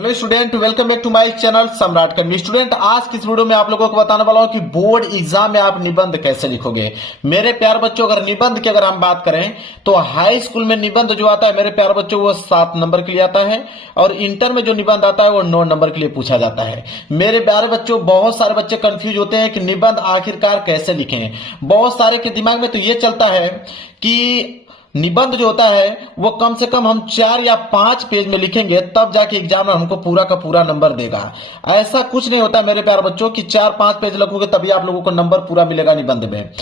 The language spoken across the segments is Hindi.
Hello student, welcome back to my channel Samrat academy. Student, आज की इस वीडियो में आप लोगों को बताने वाला हूं कि बोर्ड एग्जाम में आप निबंध कैसे लिखोगे। मेरे प्यार बच्चों, अगर निबंध की अगर हम बात करें तो हाई स्कूल में निबंध जो आता है मेरे प्यार बच्चों वो 7 नंबर के लिए आता है और इंटर में जो निबंध आता है वो 9 नंबर के लिए पूछा जाता है। मेरे प्यारे बच्चों, बहुत सारे बच्चे कंफ्यूज होते हैं कि निबंध आखिरकार कैसे लिखें। बहुत सारे के दिमाग में तो ये चलता है कि निबंध जो होता है वो कम से कम हम 4 या 5 पेज में लिखेंगे तब जाके एग्जामिनर हमको पूरा का पूरा नंबर देगा। ऐसा कुछ नहीं होता मेरे प्यारे बच्चों कि 4-5 पेज लिखोगे तभी आप लोगों को नंबर पूरा मिलेगा निबंध में।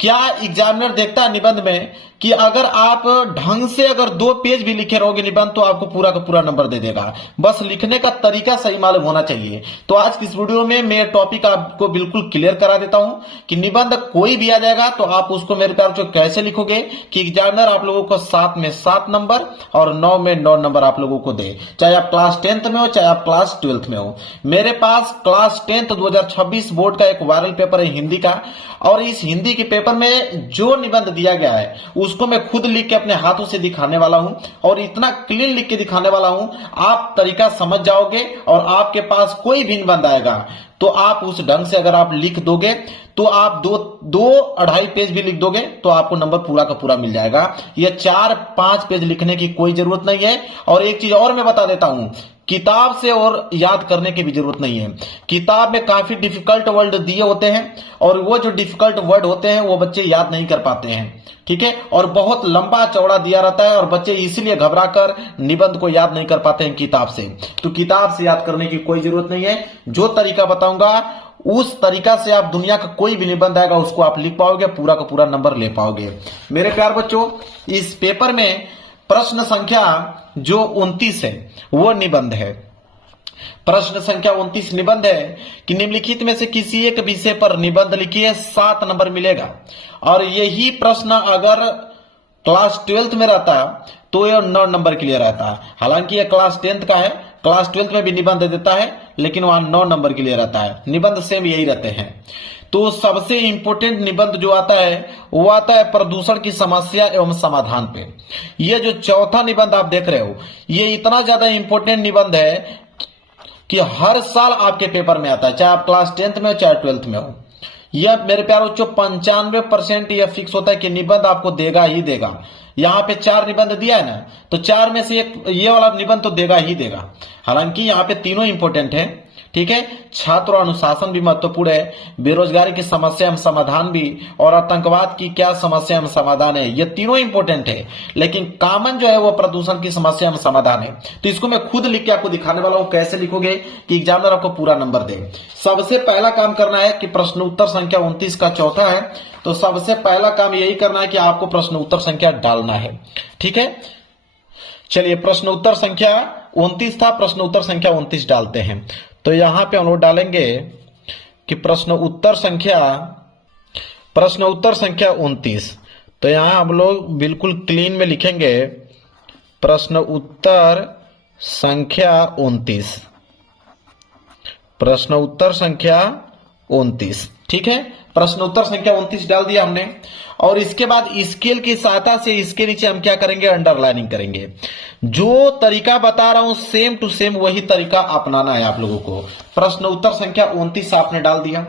क्या एग्जामिनर देखता है निबंध में कि अगर आप ढंग से अगर 2 पेज भी लिखे रहोगे निबंध तो आपको पूरा का पूरा नंबर दे देगा। बस लिखने का तरीका सही मालूम होना चाहिए। तो आज की इस वीडियो में मैं टॉपिक आपको बिल्कुल क्लियर करा देता हूं कि निबंध कोई भी आ जाएगा तो आप उसको मेरे प्यार बच्चों कैसे लिखोगे कि एग्जामिनर आप लोगों को 7 में 7 नंबर और 9 में 9 नंबर आप लोगों को दे, चाहे आप क्लास 10th में हो चाहे आप क्लास 12th में हो। मेरे पास क्लास 10th 2026 बोर्ड का एक वायरल पेपर है हिंदी का, और इस हिंदी के पेपर में जो निबंध दिया गया है उसको मैं खुद लिख के अपने हाथों से दिखाने वाला हूं और इतना क्लीन लिख के दिखाने वाला हूं आप तरीका समझ जाओगे और आपके पास कोई भी निबंध आएगा तो आप उस ढंग से अगर आप लिख दोगे तो आप 2-2.5 पेज भी लिख दोगे तो आपको नंबर पूरा का पूरा मिल जाएगा। ये 4-5 पेज लिखने की कोई जरूरत नहीं है। और एक चीज और मैं बता देता हूं, किताब से और याद करने की भी जरूरत नहीं है। किताब में काफी डिफिकल्ट वर्ड दिए होते हैं और वो जो डिफिकल्ट वर्ड होते हैं वो बच्चे याद नहीं कर पाते हैं, ठीक है। और बहुत लंबा चौड़ा दिया रहता है और बच्चे इसीलिए घबरा कर निबंध को याद नहीं कर पाते हैं किताब से। तो किताब से याद करने की कोई जरूरत नहीं है। जो तरीका बताऊंगा उस तरीका से आप दुनिया का कोई भी निबंध आएगा उसको आप लिख पाओगे, पूरा का पूरा नंबर ले पाओगे। मेरे प्यार बच्चों, इस पेपर में प्रश्न संख्या जो 29 है वो निबंध है। प्रश्न संख्या 29 निबंध है कि निम्नलिखित में से किसी एक विषय पर निबंध लिखिए, 7 नंबर मिलेगा। और यही प्रश्न अगर क्लास 12th में रहता तो यह 9 नंबर के लिए रहता। हालांकि यह क्लास 10th का है, क्लास 12th में भी निबंध देता है लेकिन वहां 9 नंबर के लिए रहता है। निबंध सेम यही रहते हैं। तो सबसे इंपॉर्टेंट निबंध जो आता है वो आता है प्रदूषण की समस्या एवं समाधान पे। ये जो चौथा निबंध आप देख रहे हो ये इतना ज्यादा इंपॉर्टेंट निबंध है कि हर साल आपके पेपर में आता है, चाहे आप क्लास 10th में हो चाहे 12th में हो। यह मेरे प्यारों बच्चों 95% यह फिक्स होता है कि निबंध आपको देगा ही देगा। यहाँ पे 4 निबंध दिया है ना, तो 4 में से एक ये वाला निबंध तो देगा ही देगा। हालांकि यहाँ पे तीनों इंपॉर्टेंट है, ठीक है। छात्र और अनुशासन भी महत्वपूर्ण है, बेरोजगारी की समस्या एवं समाधान भी, और आतंकवाद की क्या समस्या एवं समाधान है, ये तीनों इंपॉर्टेंट है। लेकिन कॉमन जो है वो प्रदूषण की समस्या एवं समाधान है। तो इसको मैं खुद लिख के आपको दिखाने वाला हूं कैसे लिखोगे कि एग्जामिनर आपको पूरा नंबर दे। सबसे पहला काम करना है कि प्रश्न उत्तर संख्या 29 का चौथा है, तो सबसे पहला काम यही करना है कि आपको प्रश्न उत्तर संख्या डालना है, ठीक है। चलिए, प्रश्न उत्तर संख्या 29 था, प्रश्न उत्तर संख्या 29 डालते हैं। तो यहां पे हम लोग डालेंगे कि प्रश्न उत्तर संख्या 29। तो यहां हम लोग बिल्कुल क्लीन में लिखेंगे प्रश्न उत्तर संख्या 29, प्रश्न उत्तर संख्या 29, ठीक है। प्रश्न उत्तर संख्या 29 डाल दिया हमने। और इसके बाद स्केल की सहायता से इसके नीचे हम क्या करेंगे, अंडरलाइनिंग करेंगे। जो तरीका बता रहा हूं सेम टू सेम वही तरीका अपनाना है आप लोगों को। प्रश्न उत्तर संख्या 29 आपने डाल दिया।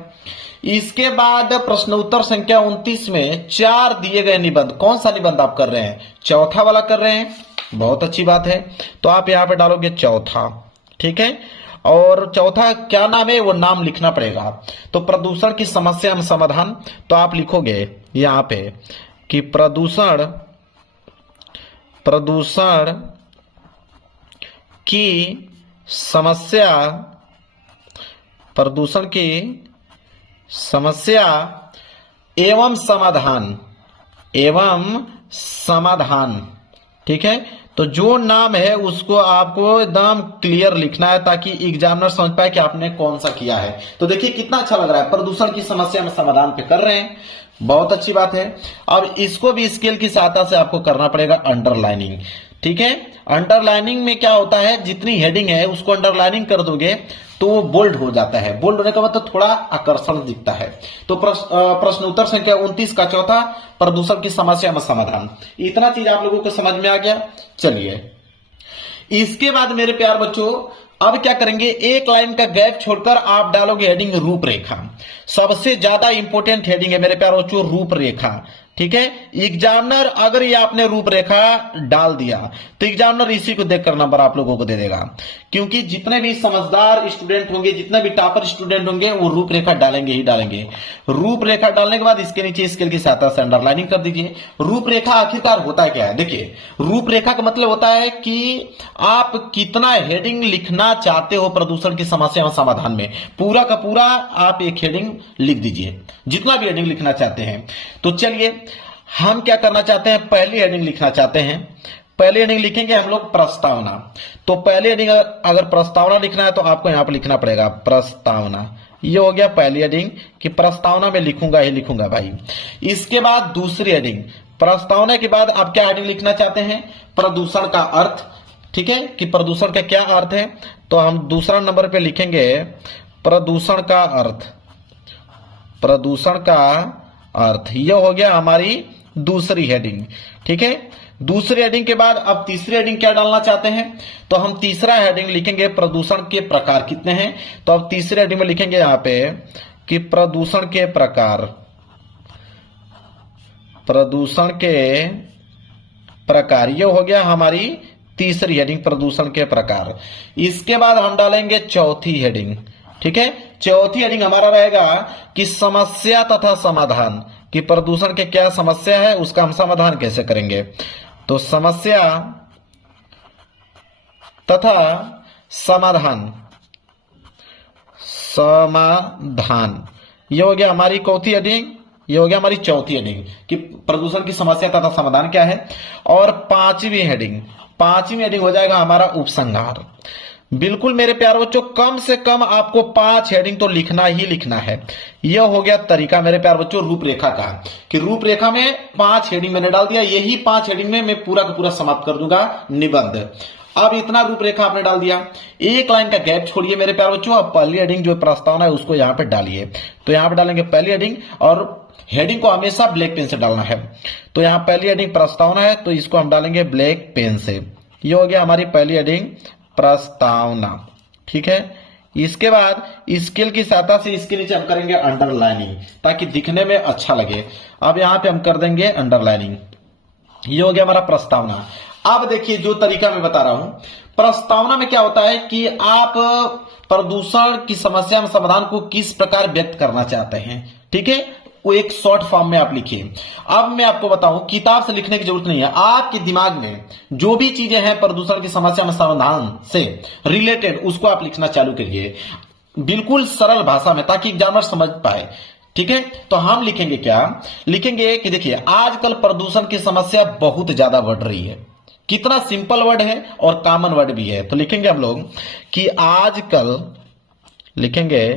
इसके बाद प्रश्न उत्तर संख्या 29 में 4 दिए गए निबंध, कौन सा निबंध आप कर रहे हैं, चौथा वाला कर रहे हैं, बहुत अच्छी बात है। तो आप यहां पे डालोगे चौथा, ठीक है। और चौथा क्या नाम है वो नाम लिखना पड़ेगा। तो प्रदूषण की समस्या एवं समाधान, तो आप लिखोगे यहां पे कि प्रदूषण की समस्या, प्रदूषण की समस्या एवं समाधान, ठीक है। तो जो नाम है उसको आपको एकदम क्लियर लिखना है ताकि एग्जामिनर समझ पाए कि आपने कौन सा किया है। तो देखिए कितना अच्छा लग रहा है, प्रदूषण की समस्या में समाधान पे कर रहे हैं, बहुत अच्छी बात है। अब इसको भी स्केल की सहायता से आपको करना पड़ेगा अंडरलाइनिंग, ठीक है। अंडरलाइनिंग में क्या होता है, जितनी हेडिंग है उसको अंडरलाइनिंग कर दोगे तो वो बोल्ड हो जाता है। बोल्ड होने का मतलब थोड़ा आकर्षण दिखता है। तो प्रश्न उत्तर संख्या 29 का चौथा, प्रदूषण की समस्या में समाधान। इतना चीज आप लोगों को समझ में आ गया। चलिए, इसके बाद मेरे प्यार बच्चों अब क्या करेंगे, एक लाइन का गैप छोड़कर आप डालोगे हेडिंग रूपरेखा। सबसे ज्यादा इंपॉर्टेंट हेडिंग है मेरे प्यारे बच्चों रूपरेखा। ठीक है, एग्जामिनर अगर ये आपने रूपरेखा डाल दिया तो एग्जामिनर इसी को देखकर नंबर आप लोगों को दे देगा, क्योंकि जितने भी समझदार स्टूडेंट होंगे, जितने भी टॉपर स्टूडेंट होंगे, वो रूपरेखा डालेंगे ही डालेंगे। रूपरेखा डालने के बाद इसके नीचे स्केल की सहायता से अंडरलाइनिंग कर दीजिए। रूपरेखा आखिरकार होता क्या है, देखिए रूपरेखा का मतलब होता है कि आप कितना हेडिंग लिखना चाहते हो प्रदूषण की समस्या और समाधान में, पूरा का पूरा आप एक हेडिंग लिख दीजिए, जितना भी हेडिंग लिखना चाहते हैं। तो चलिए हम क्या करना चाहते हैं, पहली हेडिंग लिखना चाहते हैं। पहली हेडिंग लिखेंगे हम लोग प्रस्तावना। तो पहली हेडिंग अगर प्रस्तावना लिखना है तो आपको यहां पर लिखना पड़ेगा प्रस्तावना। ये हो गया पहली हेडिंग कि प्रस्तावना में लिखूंगा ही लिखूंगा भाई। इसके बाद दूसरी हेडिंग, प्रस्तावना के बाद आप क्या हेडिंग लिखना चाहते हैं, प्रदूषण का अर्थ। ठीक है, कि प्रदूषण का क्या अर्थ है, तो हम दूसरा नंबर पे लिखेंगे प्रदूषण का अर्थ। प्रदूषण का अर्थ, यह हो गया हमारी दूसरी हेडिंग। ठीक है, दूसरी हेडिंग के बाद अब तीसरी हेडिंग क्या डालना चाहते हैं, तो हम तीसरा हेडिंग लिखेंगे प्रदूषण के प्रकार कितने हैं। तो अब तीसरी हेडिंग में लिखेंगे यहां पे कि प्रदूषण के प्रकार। प्रदूषण के प्रकार, यह हो गया हमारी तीसरी हेडिंग प्रदूषण के प्रकार। इसके बाद हम डालेंगे चौथी हेडिंग। ठीक है, चौथी हेडिंग हमारा रहेगा कि समस्या तथा समाधान, कि प्रदूषण के क्या समस्या है उसका हम समाधान कैसे करेंगे। तो समस्या तथा समाधान, समाधान ये हो गया हमारी चौथी हेडिंग। ये हो गया हमारी चौथी हेडिंग कि प्रदूषण की समस्या तथा समाधान क्या है। और पांचवी हेडिंग हो जाएगा हमारा उपसंहार। बिल्कुल मेरे प्यारे बच्चों, कम से कम आपको 5 हेडिंग तो लिखना ही लिखना है। यह हो गया तरीका मेरे प्यारे बच्चों रूपरेखा का, कि रूपरेखा में 5 हेडिंग मैंने डाल दिया। यही 5 हेडिंग में मैं पूरा का पूरा समाप्त कर दूंगा निबंध। अब इतना रूपरेखा आपने डाल दिया, एक लाइन का गैप छोड़िए मेरे प्यारे बच्चों। अब पहली हेडिंग जो प्रस्तावना है उसको यहां पे डालिए। तो यहां पे डालेंगे पहली हेडिंग, और हेडिंग को हमेशा ब्लैक पेन से डालना है। तो यहां पहली हेडिंग प्रस्तावना है, तो इसको हम डालेंगे ब्लैक पेन से। ये हो गया हमारी पहली हेडिंग प्रस्तावना। ठीक है, इसके बाद स्केल की सहायता से इसके नीचे हम करेंगे अंडरलाइनिंग, ताकि दिखने में अच्छा लगे। अब यहां पे हम कर देंगे अंडरलाइनिंग। ये हो गया हमारा प्रस्तावना। अब देखिए जो तरीका मैं बता रहा हूं, प्रस्तावना में क्या होता है कि आप प्रदूषण की समस्या में समाधान को किस प्रकार व्यक्त करना चाहते हैं। ठीक है, वो एक शॉर्ट फॉर्म में आप लिखिए। अब मैं आपको बताऊं, किताब से लिखने की जरूरत नहीं है, आपके दिमाग में जो भी चीजें हैं प्रदूषण की समस्या में समाधान से रिलेटेड, उसको आप लिखना चालू करिए बिल्कुल सरल भाषा में, ताकि एग्जामिनर समझ पाए। ठीक है, तो हम लिखेंगे क्या, लिखेंगे कि देखिए आजकल प्रदूषण की समस्या बहुत ज्यादा बढ़ रही है। कितना सिंपल वर्ड है और कॉमन वर्ड भी है। तो लिखेंगे हम लोग कि आजकल, लिखेंगे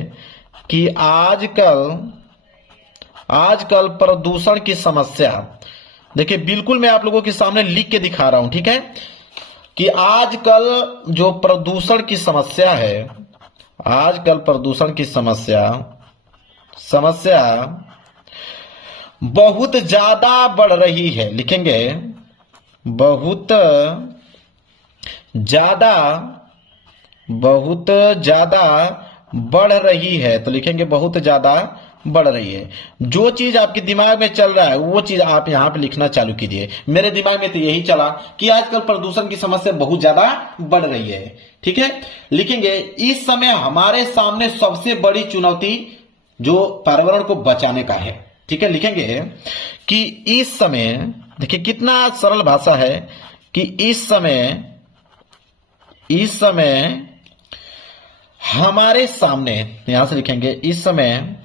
कि आजकल प्रदूषण की समस्या, देखिए बिल्कुल मैं आप लोगों के सामने लिख के दिखा रहा हूं। ठीक है, कि आजकल जो प्रदूषण की समस्या है, आजकल प्रदूषण की समस्या बहुत ज्यादा बढ़ रही है। लिखेंगे बहुत ज्यादा बढ़ रही है। तो लिखेंगे बहुत ज्यादा बढ़ रही है। जो चीज आपके दिमाग में चल रहा है वो चीज आप यहां पे लिखना चालू कीजिए। मेरे दिमाग में तो यही चला कि आजकल प्रदूषण की समस्या बहुत ज्यादा बढ़ रही है। ठीक है, लिखेंगे इस समय हमारे सामने सबसे बड़ी चुनौती जो पर्यावरण को बचाने का है। ठीक है, लिखेंगे कि इस समय, देखिए कितना सरल भाषा है, कि इस समय हमारे सामने, यहां से लिखेंगे इस समय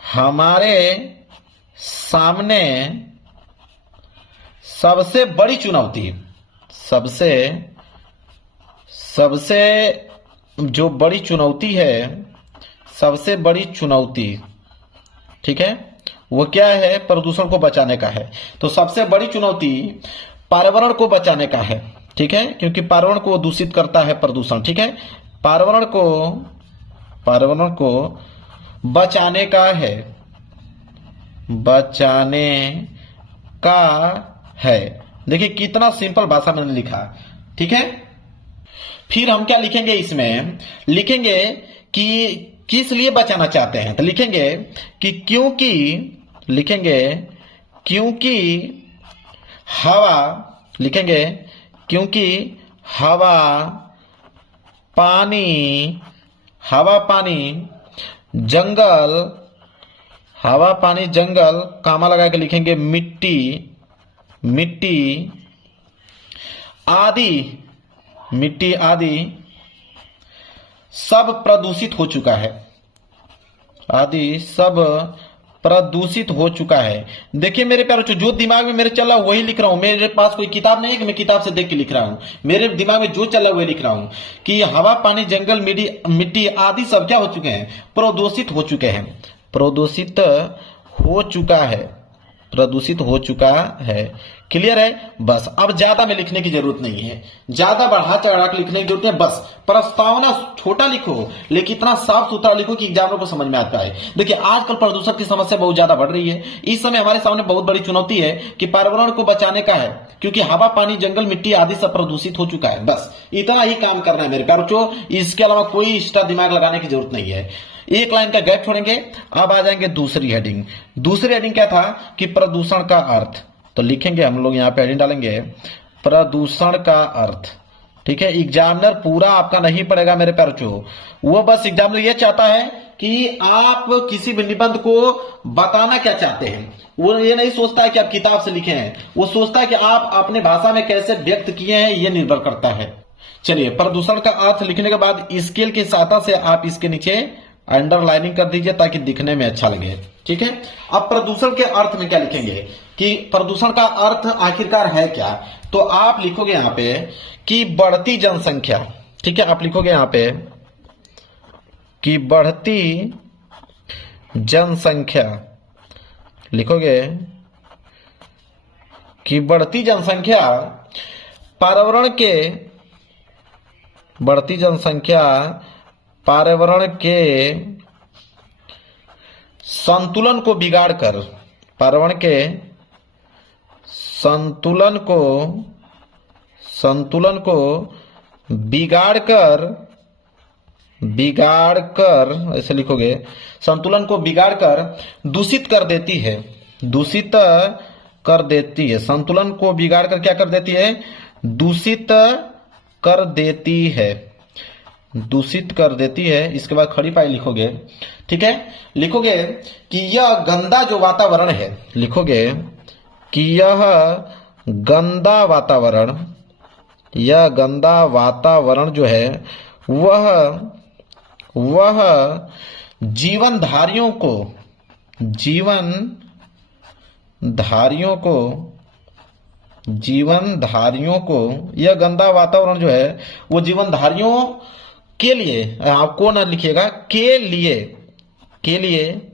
हमारे सामने सबसे बड़ी चुनौती, सबसे जो बड़ी चुनौती है, सबसे बड़ी चुनौती, ठीक है, वो क्या है, प्रदूषण को बचाने का है। तो सबसे बड़ी चुनौती पर्यावरण को बचाने का है। ठीक है, क्योंकि पर्यावरण को दूषित करता है प्रदूषण। ठीक है, पर्यावरण को बचाने का है। देखिए कितना सिंपल भाषा मैंने लिखा। ठीक है, फिर हम क्या लिखेंगे, इसमें लिखेंगे कि किस लिए बचाना चाहते हैं, तो लिखेंगे कि क्योंकि हवा, लिखेंगे क्योंकि हवा पानी जंगल, कामा लगा के लिखेंगे मिट्टी आदि सब प्रदूषित हो चुका है। देखिए मेरे प्यारे बच्चों, जो दिमाग में मेरे चल रहा है वही लिख रहा हूं। मेरे पास कोई किताब नहीं है कि मैं किताब से देख के लिख रहा हूं। मेरे दिमाग में जो चल रहा है वही लिख रहा हूं कि हवा पानी जंगल मिट्टी आदि सब क्या हो चुके हैं, प्रदूषित हो चुका है। क्लियर है? बस अब ज्यादा में लिखने की जरूरत नहीं है, ज्यादा बढ़ा चढ़ा के लिखने की जरूरत है। बस प्रस्तावना छोटा लिखो लेकिन इतना साफ सुथरा लिखो कि एग्जामिनर को समझ में आता है। देखिए आजकल प्रदूषण की समस्या बहुत ज्यादा बढ़ रही है। इस समय हमारे सामने बहुत बड़ी चुनौती है कि पर्यावरण को बचाने का है, क्योंकि हवा पानी जंगल मिट्टी आदि सब प्रदूषित हो चुका है। बस इतना ही काम करना है मेरे प्यारे बच्चों, इसके अलावा कोई एक्स्ट्रा दिमाग लगाने की जरूरत नहीं है। एक लाइन का गैप छोड़ेंगे। अब आ जाएंगे दूसरी हेडिंग क्या था कि प्रदूषण का अर्थ। तो लिखेंगे हम लोग, यहां पे हेडिंग डालेंगे प्रदूषण का अर्थ। ठीक है, एग्जामिनर पूरा आपका नहीं पड़ेगा मेरे प्यारे बच्चों, वो बस एग्जामिनर ये चाहता है कि आप किसी भी निबंध को बताना क्या चाहते हैं। वो ये नहीं सोचता है कि आप किताब से लिखे हैं, वो सोचता है कि आप अपने भाषा में कैसे व्यक्त किए हैं, ये निर्भर करता है। चलिए, प्रदूषण का अर्थ लिखने के बाद स्केल की सहायता से आप इसके नीचे अंडरलाइनिंग कर दीजिए ताकि दिखने में अच्छा लगे। ठीक है, अब प्रदूषण के अर्थ में क्या लिखेंगे कि प्रदूषण का अर्थ आखिरकार है क्या। तो आप लिखोगे यहां पे कि बढ़ती जनसंख्या। ठीक है, आप लिखोगे यहां पे कि बढ़ती जनसंख्या, लिखोगे कि बढ़ती जनसंख्या पर्यावरण के संतुलन को बिगाड़कर, पर्यावरण के संतुलन को बिगाड़कर ऐसे लिखोगे, संतुलन को बिगाड़कर दूषित कर देती है। संतुलन को बिगाड़कर क्या कर देती है, दूषित कर देती है। इसके बाद खड़ी पाई लिखोगे। ठीक है, लिखोगे कि यह गंदा जो वातावरण है, लिखोगे कि यह गंदा वातावरण जो है वह जीवनधारियों को यह गंदा वातावरण जो है वो जीवनधारियों के लिए, आपको ना लिखिएगा के लिए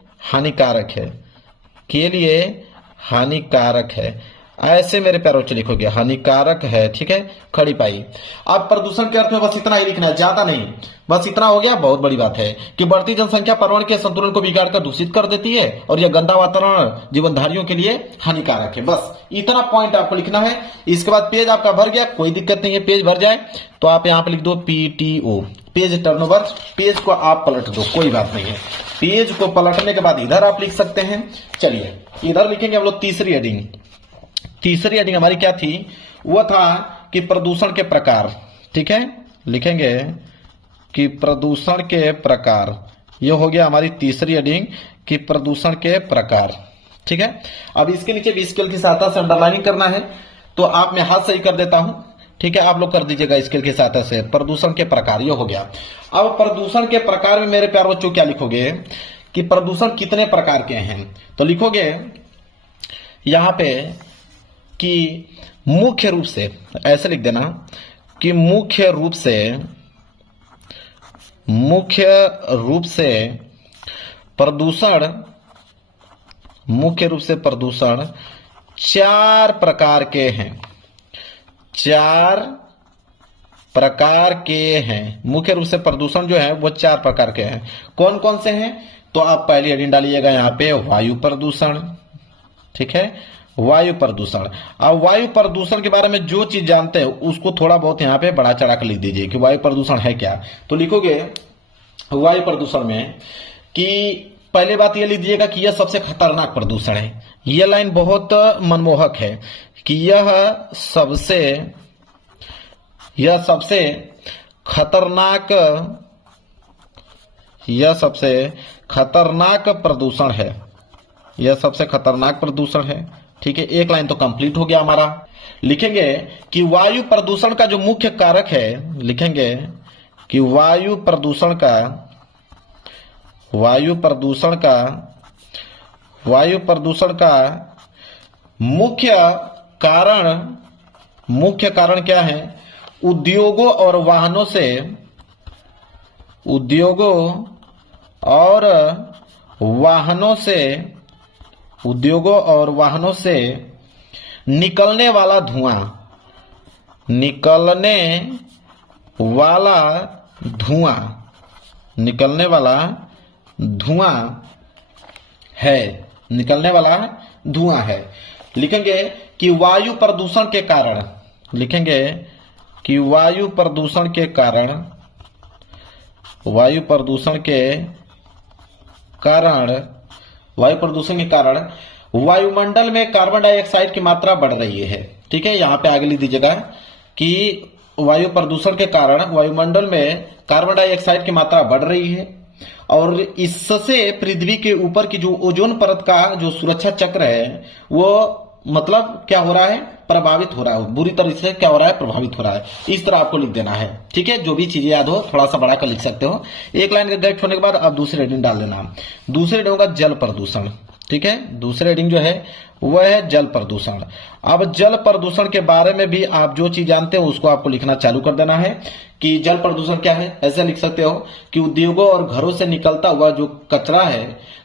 हानिकारक है। ऐसे मेरे प्यारे बच्चे लिखोगे, हानिकारक है। ठीक है, खड़ी पाई। अब प्रदूषण के अर्थ में बस इतना ही लिखना है, ज्यादा नहीं, बस इतना हो गया। बहुत बड़ी बात है कि बढ़ती जनसंख्या पर्यावरण के संतुलन को बिगाड़कर दूषित कर देती है और यह गंदा वातावरण जीवनधारियों के लिए हानिकारक है। बस इतना पॉइंट आपको लिखना है। इसके बाद पेज आपका भर गया, कोई दिक्कत नहीं है। पेज भर जाए तो आप यहाँ पे लिख दो PTO, पेज टर्नओवर। पेज को आप पलट दो, कोई बात नहीं है। पेज को पलटने के बाद इधर आप लिख सकते हैं। चलिए, इधर लिखेंगे हम लोग तीसरी हेडिंग हमारी क्या थी, वो था कि प्रदूषण के प्रकार। ठीक है, लिखेंगे कि प्रदूषण के प्रकार। ये हो गया हमारी तीसरी हेडिंग कि प्रदूषण के प्रकार। ठीक है, अब इसके नीचे भी स्केल की सहायता से अंडरलाइनिंग करना है, तो आप मैं हाथ सही कर देता हूं। ठीक है, आप लोग कर दीजिएगा स्केल की सहायता से। प्रदूषण के प्रकार ये हो गया। अब प्रदूषण के प्रकार में मेरे प्यारे बच्चों क्या लिखोगे कि प्रदूषण कितने प्रकार के हैं। तो लिखोगे यहां पे कि मुख्य रूप से, ऐसे लिख देना कि मुख्य रूप से प्रदूषण 4 प्रकार के हैं। 4 प्रकार के हैं। मुख्य रूप से प्रदूषण जो है वो 4 प्रकार के हैं। कौन कौन से हैं, तो आप पहली हेडिंग डालिएगा यहाँ पे वायु प्रदूषण। ठीक है, वायु प्रदूषण। अब वायु प्रदूषण के बारे में जो चीज जानते हैं उसको थोड़ा बहुत यहाँ पे बढ़ा चढ़ा कर लिख दीजिए कि वायु प्रदूषण है क्या। तो लिखोगे वायु प्रदूषण में कि पहले बात ये लिख दीजिएगा कि यह सबसे खतरनाक प्रदूषण है। यह लाइन बहुत मनमोहक है कि यह सबसे खतरनाक प्रदूषण है। यह सबसे खतरनाक प्रदूषण है। ठीक है, एक लाइन तो कंप्लीट हो गया हमारा। लिखेंगे कि वायु प्रदूषण का जो मुख्य कारक है, लिखेंगे कि वायु प्रदूषण का मुख्य कारण क्या है? उद्योगों और वाहनों से निकलने वाला धुआं है। लिखेंगे कि वायु प्रदूषण के कारण, वायुमंडल में कार्बन डाइऑक्साइड की मात्रा बढ़ रही है। ठीक है, यहां पे आगे लिख दीजिएगा कि वायु प्रदूषण के कारण वायुमंडल में कार्बन डाइऑक्साइड की मात्रा बढ़ रही है और इससे पृथ्वी के ऊपर की जो ओजोन परत का जो सुरक्षा चक्र है वो मतलब क्या हो रहा है? प्रभावित हो रहा है। बुरी तरह से क्या हो रहा है? प्रभावित हो रहा है। इस तरह आपको लिख देना है। ठीक है, जो भी चीजें याद हो थोड़ा सा बढ़ाकर लिख सकते हो। एक लाइन करेक्ट होने के बाद अब दूसरी हेडिंग डाल देना। दूसरी हेडिंग होगा जल प्रदूषण। ठीक है, दूसरी हेडिंग जो है वह है जल प्रदूषण। अब जल प्रदूषण के बारे में भी आप जो चीज जानते हो उसको आपको लिखना चालू कर देना है कि जल प्रदूषण क्या है। ऐसे लिख सकते हो कि उद्योगों और घरों से निकलता हुआ जो कचरा है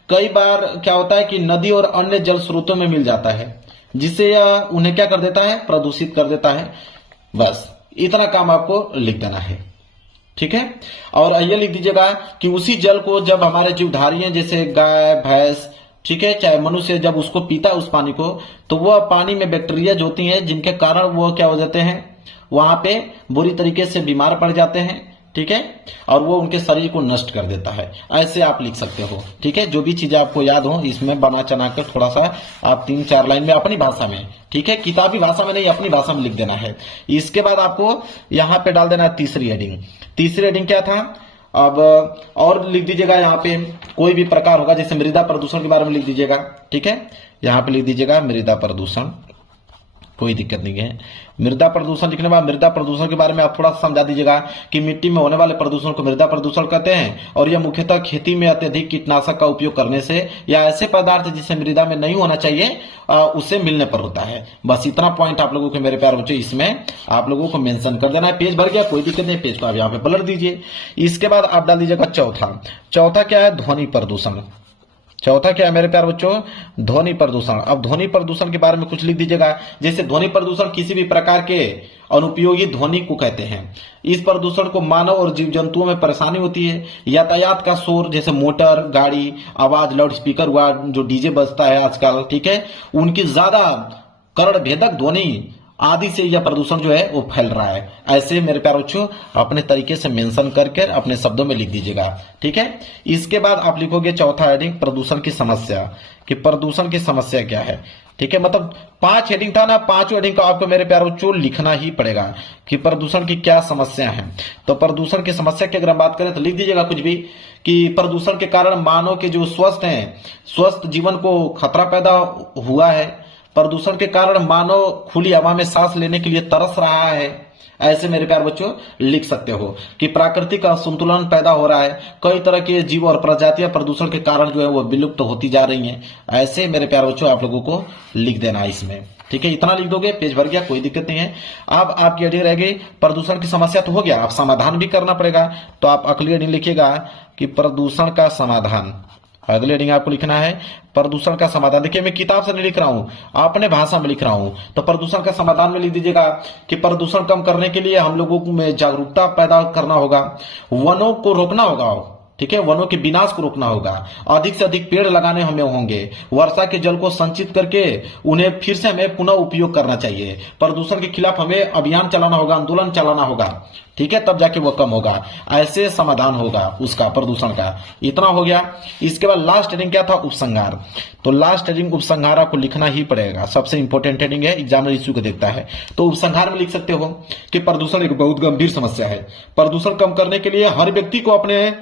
कई बार क्या होता है कि नदी और अन्य जल स्रोतों में मिल जाता है, जिससे यह उन्हें क्या कर देता है? प्रदूषित कर देता है। बस इतना काम आपको लिख देना है। ठीक है, और ये लिख दीजिएगा कि उसी जल को जब हमारे जीवधारी हैं जैसे गाय, भैंस, ठीक है, चाहे मनुष्य जब उसको पीता है उस पानी को, तो वह पानी में बैक्टीरिया जो होती हैं जिनके कारण वो क्या हो जाते हैं? वहां पे बुरी तरीके से बीमार पड़ जाते हैं। ठीक है, और वो उनके शरीर को नष्ट कर देता है। ऐसे आप लिख सकते हो। ठीक है, जो भी चीजें आपको याद हो इसमें बना चना कर थोड़ा सा आप 3-4 लाइन में अपनी भाषा में, ठीक है, किताबी भाषा में नहीं अपनी भाषा में लिख देना है। इसके बाद आपको यहाँ पे डाल देना है तीसरी हेडिंग। तीसरी हेडिंग क्या था? अब और लिख दीजिएगा यहाँ पे कोई भी प्रकार होगा, जैसे मृदा प्रदूषण के बारे में लिख दीजिएगा। ठीक है, यहाँ पे लिख दीजिएगा मृदा प्रदूषण, कोई दिक्कत नहीं है। मृदा प्रदूषण लिखने के बाद मृदा प्रदूषण के बारे में आप थोड़ा समझा दीजिएगा कि मिट्टी में होने वाले प्रदूषण को मृदा प्रदूषण कहते हैं और यह मुख्यतः खेती में अत्यधिक कीटनाशक का उपयोग करने से या ऐसे पदार्थ जिसे मृदा में नहीं होना चाहिए उससे मिलने पर होता है। बस इतना पॉइंट आप लोगों के मेरे प्यारे बच्चों इसमें आप लोगों को मेंशन कर देना है। पेज भर गया, कोई दिक्कत नहीं, पेज को आप यहाँ पे पलट दीजिए। इसके बाद आप डाल दीजिएगा चौथा क्या है? ध्वनि प्रदूषण। चौथा क्या है मेरे प्यारे बच्चों? ध्वनि प्रदूषण। अब ध्वनि प्रदूषण के बारे में कुछ लिख दीजिएगा, जैसे ध्वनि प्रदूषण किसी भी प्रकार के अनुपयोगी ध्वनि को कहते हैं। इस प्रदूषण को मानव और जीव जंतुओं में परेशानी होती है। यातायात का शोर जैसे मोटर, गाड़ी, आवाज, लाउड स्पीकर हुआ, जो डीजे बजता है आजकल, ठीक है, उनकी ज्यादा कर्ण भेदक ध्वनि आदि से यह प्रदूषण जो है वो फैल रहा है। ऐसे मेरे प्यारे बच्चों अपने तरीके से मेंशन करके अपने शब्दों में लिख दीजिएगा। ठीक है, इसके बाद आप लिखोगे चौथा हेडिंग प्रदूषण की समस्या, कि प्रदूषण की समस्या क्या है। ठीक है, मतलब 5 हेडिंग था ना, 5 हेडिंग का आपको मेरे प्यारे बच्चों लिखना ही पड़ेगा कि प्रदूषण की क्या समस्या है। तो प्रदूषण की समस्या की अगर हम बात करें तो लिख दीजिएगा कुछ भी कि प्रदूषण के कारण मानव के जो स्वस्थ जीवन को खतरा पैदा हुआ है। प्रदूषण के कारण मानव खुली हवा में सांस लेने के लिए तरस रहा है। ऐसे मेरे प्यारे बच्चों लिख सकते हो कि प्राकृतिक असंतुलन पैदा हो रहा है। कई तरह के जीव और प्रजातियां प्रदूषण के कारण जो है वो विलुप्त होती जा रही हैं। ऐसे मेरे प्यारे बच्चों आप लोगों को लिख देना है इसमें। ठीक है, इतना लिख दोगे, पेज भर गया, कोई दिक्कत नहीं है। अब आपकी हेडिंग रह गई प्रदूषण की समस्या तो हो गया, अब समाधान भी करना पड़ेगा। तो आप अगली हेडिंग लिखिएगा कि प्रदूषण का समाधान। अगली हेडिंग आपको लिखना है प्रदूषण का समाधान। देखिए मैं किताब से नहीं लिख रहा हूं, अपने भाषा में लिख रहा हूं। तो प्रदूषण का समाधान में लिख दीजिएगा कि प्रदूषण कम करने के लिए हम लोगों में जागरूकता पैदा करना होगा, वनों को रोकना होगा, ठीक है, वनों के विनाश को रोकना होगा, अधिक से अधिक पेड़ लगाने हमें होंगे, वर्षा के जल को संचित करके उन्हें फिर से हमें पुनः उपयोग करना चाहिए, प्रदूषण के खिलाफ हमें अभियान चलाना होगा, आंदोलन चलाना होगा, ठीक है, तब जाके वो कम होगा, ऐसे समाधान होगा उसका प्रदूषण का। इतना हो गया। इसके बाद लास्ट हेडिंग क्या था, उपसंहार। तो लास्ट हेडिंग उपसंहार आपको लिखना ही पड़ेगा, सबसे इंपॉर्टेंट हेडिंग है, एग्जामिनर इश्यू को देखता है। तो उपसंहार में लिख सकते हो कि प्रदूषण एक बहुत गंभीर समस्या है, प्रदूषण कम करने के लिए हर व्यक्ति को अपने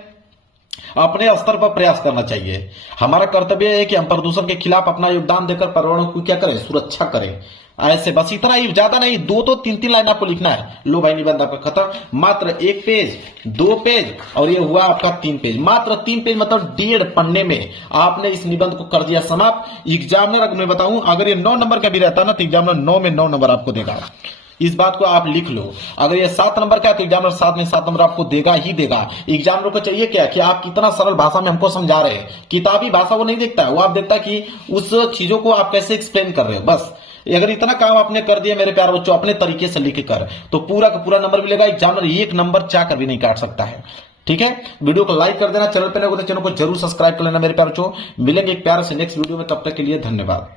स्तर पर प्रयास करना चाहिए। हमारा कर्तव्य है कि हम प्रदूषण के खिलाफ अपना योगदान देकर पर्यावरण को क्या करें, सुरक्षा करें। ऐसे बस इतना ही, ज्यादा नहीं, 2 तो 3 लाइन आपको लिखना है। लो भाई, निबंध आपका खत्म। मात्र 1 पेज, 2 पेज और ये हुआ आपका 3 पेज। मात्र 3 पेज मतलब 1.5 पन्ने में आपने इस निबंध को कर दिया समाप्त। एग्जामिनर, अगर मैं बताऊं, अगर ये 9 नंबर का भी रहता ना तो एग्जामिनर 9 में 9 नंबर आपको देगा। इस बात को आप लिख लो। अगर ये 7 नंबर का है तो एग्जामिनर 7 में 7 नंबर आपको देगा ही देगा। एग्जामिनर को चाहिए क्या कि आप कितना सरल भाषा में हमको समझा रहे हैं। किताबी भाषा वो नहीं देखता है, वो आप देखता है कि उस चीजों को आप कैसे एक्सप्लेन कर रहे हो। बस अगर इतना काम आपने कर दिया मेरे प्यारे बच्चों अपने तरीके से लिख कर, तो पूरा का पूरा नंबर मिलेगा। एग्जामिनर 1 नंबर चाह कर भी नहीं काट सकता है। ठीक है, वीडियो को लाइक कर देना, चैनल पे नए हो तो चैनल को जरूर सब्सक्राइब कर लेना मेरे प्यारे बच्चों। मिलेंगे एक प्यारे से नेक्स्ट वीडियो में, तब तक के लिए धन्यवाद।